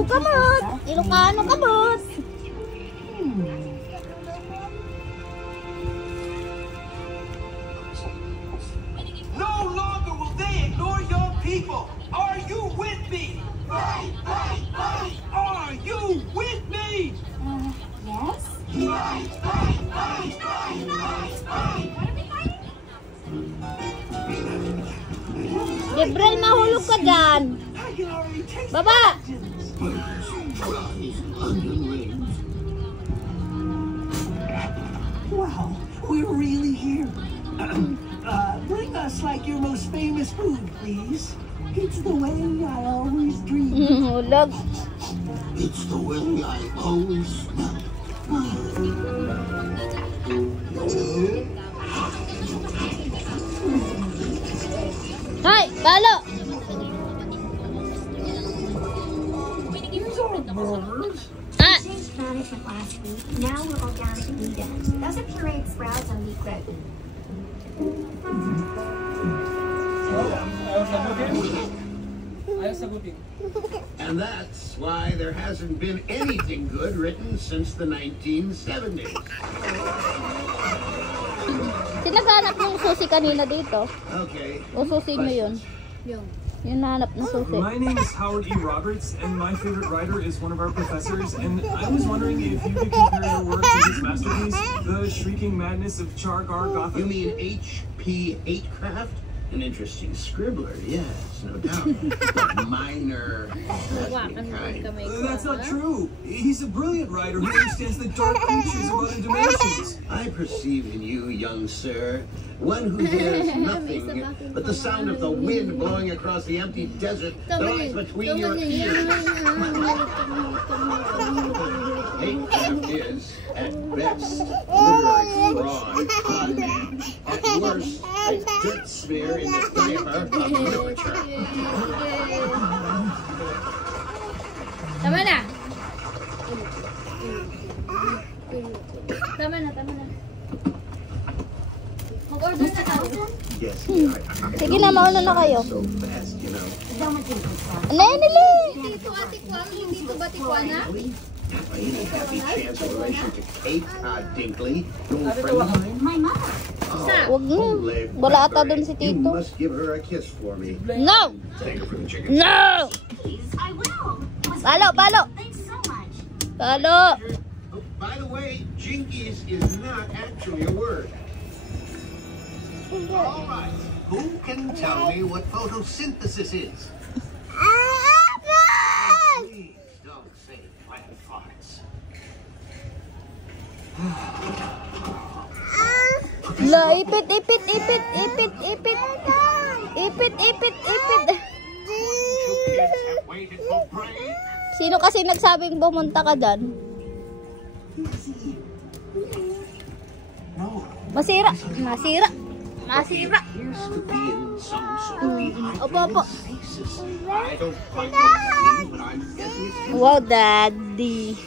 Cebu kamot. Ilocano kamot. No longer will they ignore your people. Are you with me? Right. Are you with me? Yes? Right. Gabriel, mahulog ka dyan. I can already taste Baba! Wow, we're really here. Bring us like your most famous food, please. It's the way I always dream. Hulog. It's the way I always smell. Hoy, balo! These aren't burgers. Ah! Changed management last week. Now we're organic vegan. Those are pureed sprouts and wheat bread. And that's why there hasn't been anything good written since the 1970s. Sinaganap yung susi kanina dito. Okay. O susi nyo yun? Yung nahanap ng susi. My name is Howard E. Roberts, and my favorite writer is one of our professors, and I was wondering if you could compare your work to his masterpiece, The Shrieking Madness of Chargar Gothic. You mean H.P. Eightcraft? An interesting scribbler, yes, no doubt. But minor, kind. That's not true. He's a brilliant writer who understands the dark creatures of other dimensions. I perceive in you, young sir, one who hears nothing but the sound of the wind blowing across the empty desert that lies between your ears. Eightcraft is, at best, literary fraud. At worst, a dirt smear in the diaper of literature. Tama na! Tama na. Mag-order na tayo. Yes, Sige na, mauna na kayo. so fast, you know. Nenili! Dito atikwan, hindi to batikwan ha? Any happy chance of relation to Kate Dinkley, your old friend of mine? My mother. Huwag mo. Wala ata dun si You Tito. must give her a kiss for me. No! Take her for the chicken. No! Please, I will. Balo! Thanks so much. Balo! Oh, by the way, jinkies is not actually a word. All right, who can tell me what photosynthesis is? Please don't say plant farts. La, ipit. Waited for prey. Sino kasi nagsabing bumunta ka dyan? No, Masira. appears to be in some sort of Opo. stasis. I don't quite know what it means, but I'm guessing it's Wow, daddy.